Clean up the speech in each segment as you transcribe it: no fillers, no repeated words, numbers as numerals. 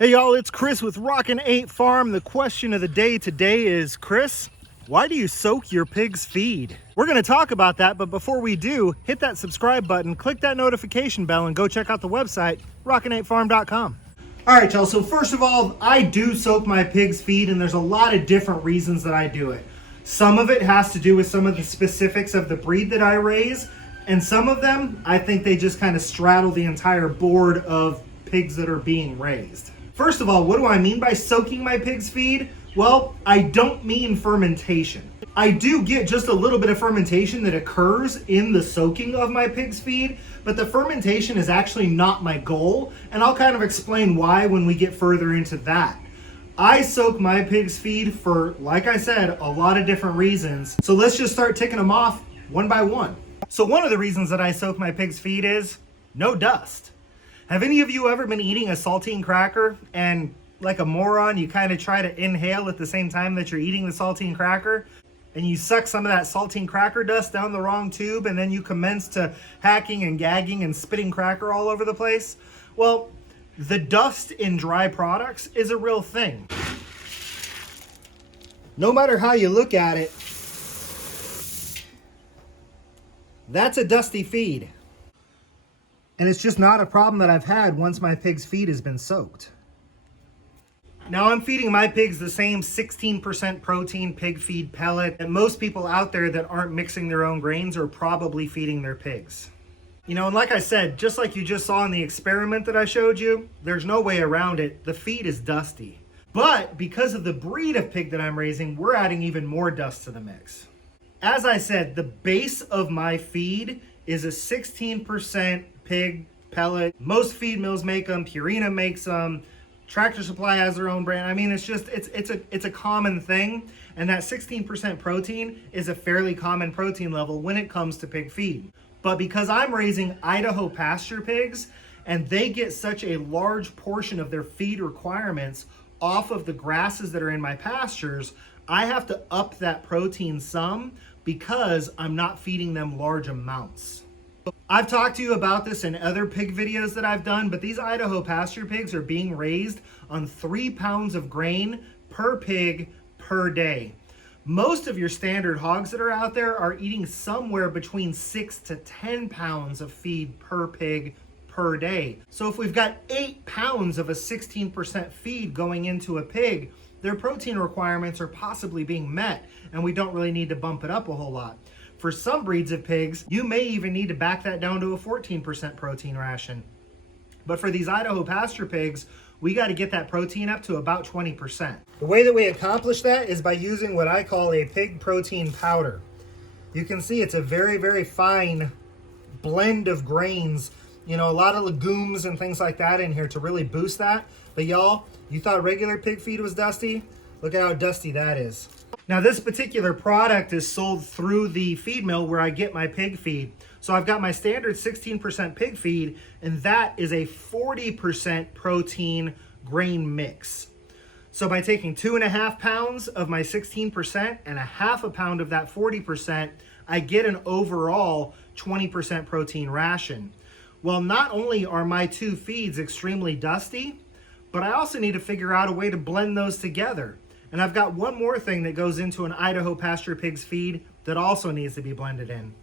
Hey y'all, it's Chris with Rockin' 8 Farm. The question of the day today is, Chris, why do you soak your pig's feed? We're gonna talk about that, but before we do, hit that subscribe button, click that notification bell, and go check out the website, rockin8farm.com. All right, y'all, so first of all, I do soak my pig's feed, and there's a lot of different reasons that I do it. Some of it has to do with some of the specifics of the breed that I raise, and some of them, I think they just kind of straddle the entire board of pigs that are being raised. First of all, what do I mean by soaking my pig's feed? Well, I don't mean fermentation. I do get just a little bit of fermentation that occurs in the soaking of my pig's feed, but the fermentation is actually not my goal, and I'll kind of explain why when we get further into that. I soak my pig's feed for, like I said, a lot of different reasons. So let's just start ticking them off one by one. So one of the reasons that I soak my pig's feed is no dust. Have any of you ever been eating a saltine cracker and like a moron, you kind of try to inhale at the same time that you're eating the saltine cracker and you suck some of that saltine cracker dust down the wrong tube and then you commence to hacking and gagging and spitting cracker all over the place? Well, the dust in dry products is a real thing. No matter how you look at it, that's a dusty feed. And it's just not a problem that I've had once my pig's feed has been soaked. Now I'm feeding my pigs the same 16% protein pig feed pellet that most people out there that aren't mixing their own grains are probably feeding their pigs. You know, and like I said, just like you just saw in the experiment that I showed you, there's no way around it. The feed is dusty. But because of the breed of pig that I'm raising, we're adding even more dust to the mix. As I said, the base of my feed is a 16% pig pellet. Most feed mills make them. Purina makes them. Tractor Supply has their own brand. I mean, it's just, it's a common thing. And that 16% protein is a fairly common protein level when it comes to pig feed. But because I'm raising Idaho pasture pigs and they get such a large portion of their feed requirements off of the grasses that are in my pastures, I have to up that protein some because I'm not feeding them large amounts. I've talked to you about this in other pig videos that I've done, but these Idaho pasture pigs are being raised on 3 pounds of grain per pig per day. Most of your standard hogs that are out there are eating somewhere between 6 to 10 pounds of feed per pig per day. So if we've got 8 pounds of a 16% feed going into a pig, their protein requirements are possibly being met, and we don't really need to bump it up a whole lot. For some breeds of pigs, you may even need to back that down to a 14% protein ration. But for these Idaho pasture pigs, we got to get that protein up to about 20%. The way that we accomplish that is by using what I call a pig protein powder. You can see it's a very, very fine blend of grains. You know, a lot of legumes and things like that in here to really boost that. But y'all, you thought regular pig feed was dusty? Look at how dusty that is. Now this particular product is sold through the feed mill where I get my pig feed. So I've got my standard 16% pig feed, and that is a 40% protein grain mix. So by taking 2.5 pounds of my 16% and a half a pound of that 40%, I get an overall 20% protein ration. Well, not only are my two feeds extremely dusty, but I also need to figure out a way to blend those together. And I've got one more thing that goes into an Idaho pasture pig's feed that also needs to be blended in.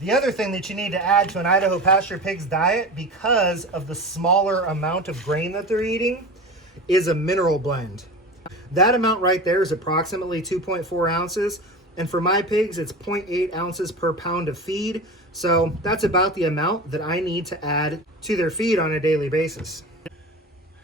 The other thing that you need to add to an Idaho pasture pig's diet, because of the smaller amount of grain that they're eating, is a mineral blend. That amount right there is approximately 2.4 ounces. And for my pigs, it's 0.8 ounces per pound of feed. So that's about the amount that I need to add to their feed on a daily basis.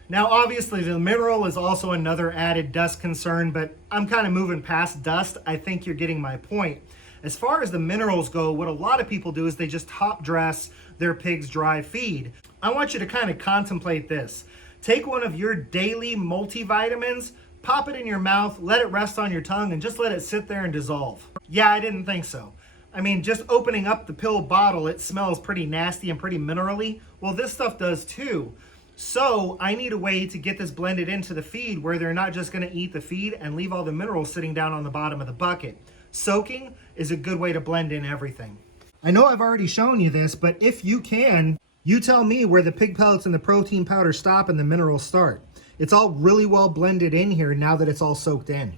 Now, obviously, the mineral is also another added dust concern, but I'm kind of moving past dust. I think you're getting my point. As far as the minerals go, what a lot of people do is they just top dress their pig's dry feed. I want you to kind of contemplate this. Take one of your daily multivitamins, pop it in your mouth, let it rest on your tongue, and just let it sit there and dissolve. Yeah, I didn't think so. I mean, just opening up the pill bottle, it smells pretty nasty and pretty minerally. Well, this stuff does too. So I need a way to get this blended into the feed where they're not just going to eat the feed and leave all the minerals sitting down on the bottom of the bucket. Soaking is a good way to blend in everything. I know I've already shown you this, but if you can, you tell me where the pig pellets and the protein powder stop and the minerals start. It's all really well blended in here now that it's all soaked in.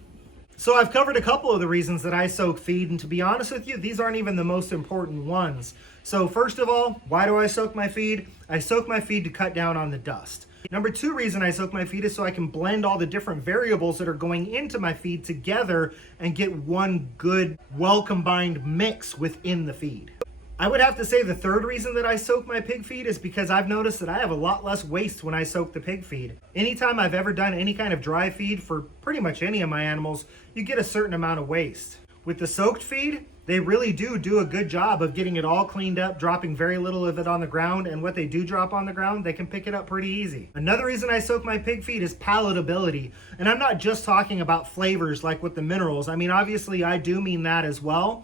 So I've covered a couple of the reasons that I soak feed, and to be honest with you, these aren't even the most important ones. So first of all, why do I soak my feed? I soak my feed to cut down on the dust. Number two reason I soak my feed is so I can blend all the different variables that are going into my feed together and get one good, well-combined mix within the feed. I would have to say the third reason that I soak my pig feed is because I've noticed that I have a lot less waste when I soak the pig feed. Anytime I've ever done any kind of dry feed for pretty much any of my animals, you get a certain amount of waste. With the soaked feed, they really do a good job of getting it all cleaned up, dropping very little of it on the ground, and what they do drop on the ground, they can pick it up pretty easy. Another reason I soak my pig feed is palatability, and I'm not just talking about flavors like with the minerals. I mean, obviously I do mean that as well,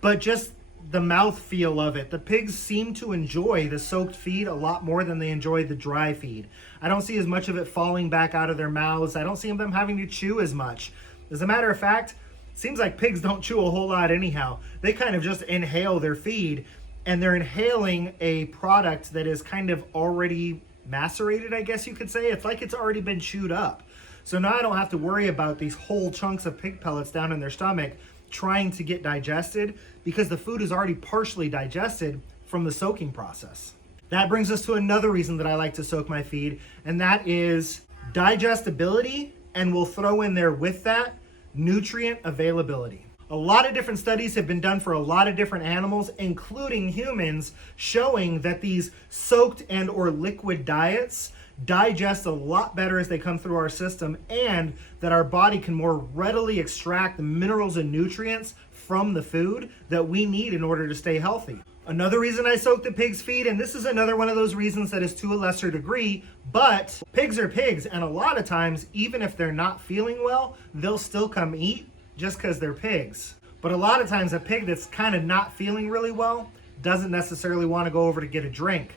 but just the mouthfeel of it. The pigs seem to enjoy the soaked feed a lot more than they enjoy the dry feed. I don't see as much of it falling back out of their mouths. I don't see them having to chew as much. As a matter of fact, it seems like pigs don't chew a whole lot anyhow. They kind of just inhale their feed, and they're inhaling a product that is kind of already macerated, I guess you could say. It's like it's already been chewed up. So now I don't have to worry about these whole chunks of pig pellets down in their stomach trying to get digested, because the food is already partially digested from the soaking process. That brings us to another reason that I like to soak my feed, and that is digestibility, and we'll throw in there with that nutrient availability. A lot of different studies have been done for a lot of different animals, including humans, showing that these soaked and or liquid diets digest a lot better as they come through our system, and that our body can more readily extract the minerals and nutrients from the food that we need in order to stay healthy. Another reason I soak the pig's feed, and this is another one of those reasons that is to a lesser degree, but pigs are pigs, and a lot of times, even if they're not feeling well, they'll still come eat just because they're pigs. But a lot of times a pig that's kind of not feeling really well doesn't necessarily want to go over to get a drink.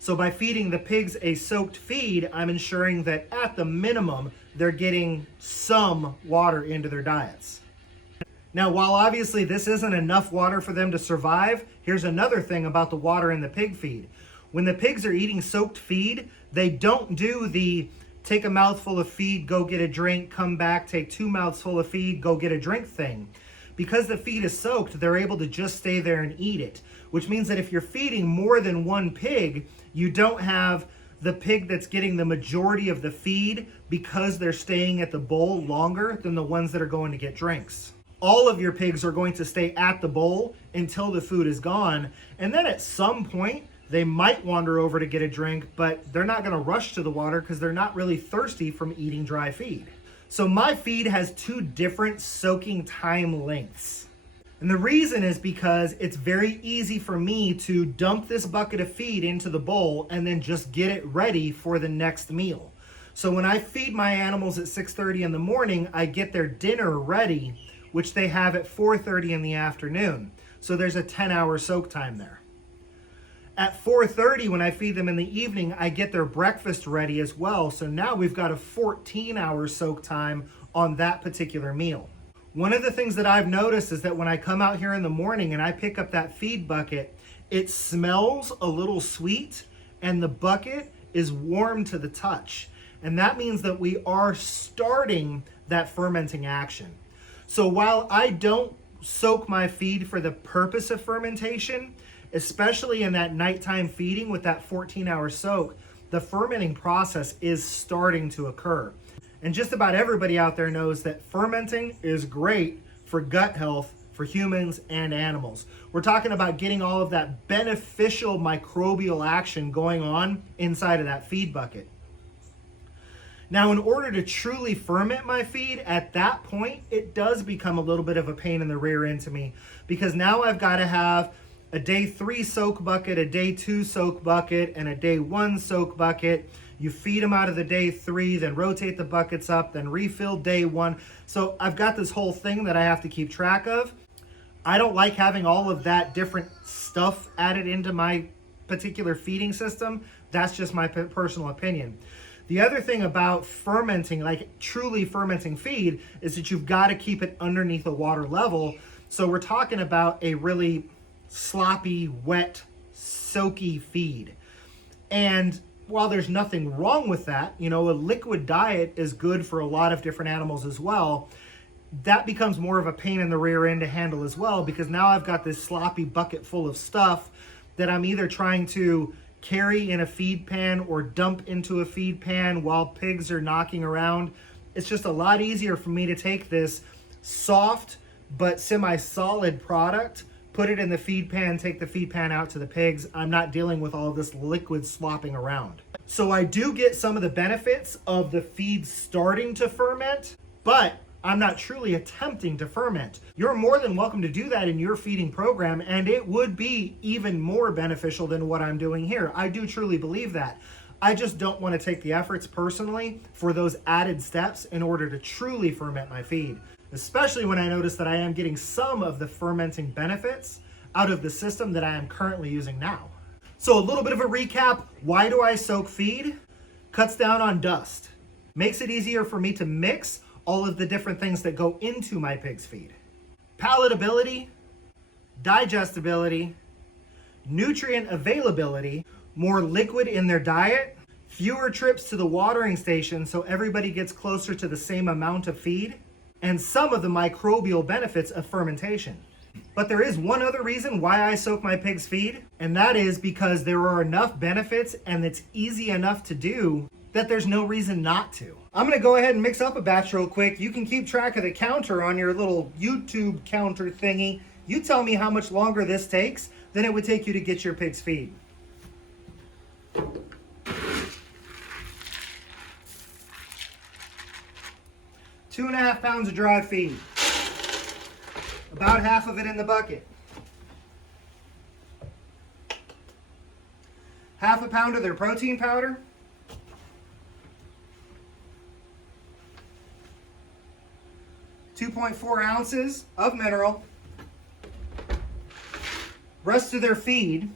So by feeding the pigs a soaked feed, I'm ensuring that at the minimum, they're getting some water into their diets. Now, while obviously this isn't enough water for them to survive, here's another thing about the water in the pig feed. When the pigs are eating soaked feed, they don't do the take a mouthful of feed, go get a drink, come back, take 2 mouthfuls of feed, go get a drink thing. Because the feed is soaked, they're able to just stay there and eat it, which means that if you're feeding more than one pig, you don't have the pig that's getting the majority of the feed because they're staying at the bowl longer than the ones that are going to get drinks. All of your pigs are going to stay at the bowl until the food is gone, and then at some point they might wander over to get a drink, but they're not going to rush to the water because they're not really thirsty from eating dry feed. So my feed has 2 different soaking time lengths. And the reason is because it's very easy for me to dump this bucket of feed into the bowl and then just get it ready for the next meal. So when I feed my animals at 6:30 in the morning, I get their dinner ready, which they have at 4:30 in the afternoon. So there's a 10-hour soak time there. At 4:30, when I feed them in the evening, I get their breakfast ready as well. So now we've got a 14-hour soak time on that particular meal. One of the things that I've noticed is that when I come out here in the morning and I pick up that feed bucket, it smells a little sweet and the bucket is warm to the touch. And that means that we are starting that fermenting action. So while I don't soak my feed for the purpose of fermentation, especially in that nighttime feeding with that 14-hour soak, the fermenting process is starting to occur. And just about everybody out there knows that fermenting is great for gut health for humans and animals. We're talking about getting all of that beneficial microbial action going on inside of that feed bucket. Now, in order to truly ferment my feed, at that point, it does become a little bit of a pain in the rear end to me, because now I've got to have a day 3 soak bucket, a day 2 soak bucket, and a day 1 soak bucket. You feed them out of the day 3, then rotate the buckets up, then refill day 1. So I've got this whole thing that I have to keep track of. I don't like having all of that different stuff added into my particular feeding system. That's just my personal opinion. The other thing about fermenting, like truly fermenting feed, is that you've got to keep it underneath a water level. So we're talking about a really sloppy, wet, soaky feed. And while there's nothing wrong with that, you know, a liquid diet is good for a lot of different animals as well. That becomes more of a pain in the rear end to handle as well, because now I've got this sloppy bucket full of stuff that I'm either trying to carry in a feed pan or dump into a feed pan while pigs are knocking around. It's just a lot easier for me to take this soft but semi-solid product, put it in the feed pan, take the feed pan out to the pigs. I'm not dealing with all of this liquid slopping around. So I do get some of the benefits of the feed starting to ferment, but I'm not truly attempting to ferment. You're more than welcome to do that in your feeding program, and it would be even more beneficial than what I'm doing here. I do truly believe that. I just don't want to take the efforts personally for those added steps in order to truly ferment my feed, especially when I notice that I am getting some of the fermenting benefits out of the system that I am currently using now. So a little bit of a recap. Why do I soak feed? Cuts down on dust. Makes it easier for me to mix all of the different things that go into my pig's feed. Palatability, digestibility, nutrient availability, more liquid in their diet, fewer trips to the watering station so everybody gets closer to the same amount of feed, and some of the microbial benefits of fermentation. But there is one other reason why I soak my pig's feed, and that is because there are enough benefits and it's easy enough to do that there's no reason not to. I'm gonna go ahead and mix up a batch real quick. You can keep track of the counter on your little YouTube counter thingy. You tell me how much longer this takes than it would take you to get your pig's feed. Two and a half pounds of dry feed. About half of it in the bucket. Half a pound of their protein powder. 2.4 ounces of mineral. Rest of their feed.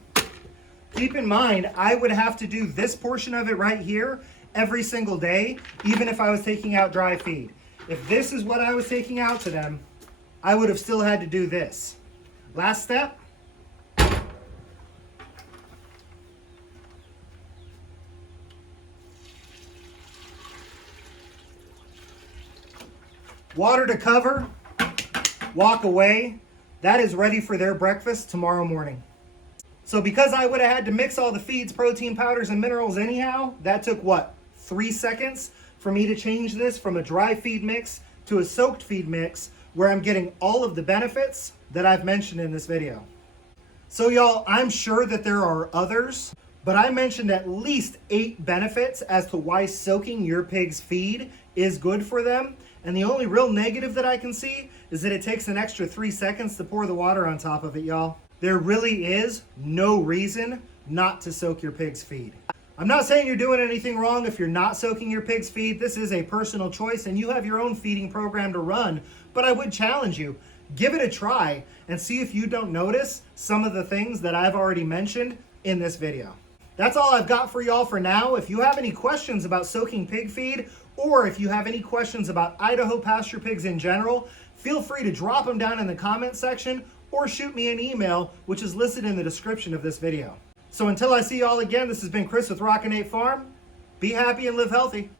Keep in mind, I would have to do this portion of it right here every single day, even if I was taking out dry feed. If this is what I was taking out to them, I would have still had to do this. Last step. Water to cover, walk away. That is ready for their breakfast tomorrow morning. So because I would have had to mix all the feeds, protein powders, and minerals anyhow, that took what, 3 seconds for me to change this from a dry feed mix to a soaked feed mix where I'm getting all of the benefits that I've mentioned in this video. So y'all, I'm sure that there are others, but I mentioned at least 8 benefits as to why soaking your pig's feed is good for them. And the only real negative that I can see is that it takes an extra 3 seconds to pour the water on top of it, y'all. There really is no reason not to soak your pig's feed. I'm not saying you're doing anything wrong if you're not soaking your pig's feed. This is a personal choice and you have your own feeding program to run. But I would challenge you, give it a try and see if you don't notice some of the things that I've already mentioned in this video. That's all I've got for y'all for now. If you have any questions about soaking pig feed, or if you have any questions about Idaho pasture pigs in general, feel free to drop them down in the comment section or shoot me an email, which is listed in the description of this video. So until I see y'all again, this has been Chris with Rockin Farm. Be happy and live healthy.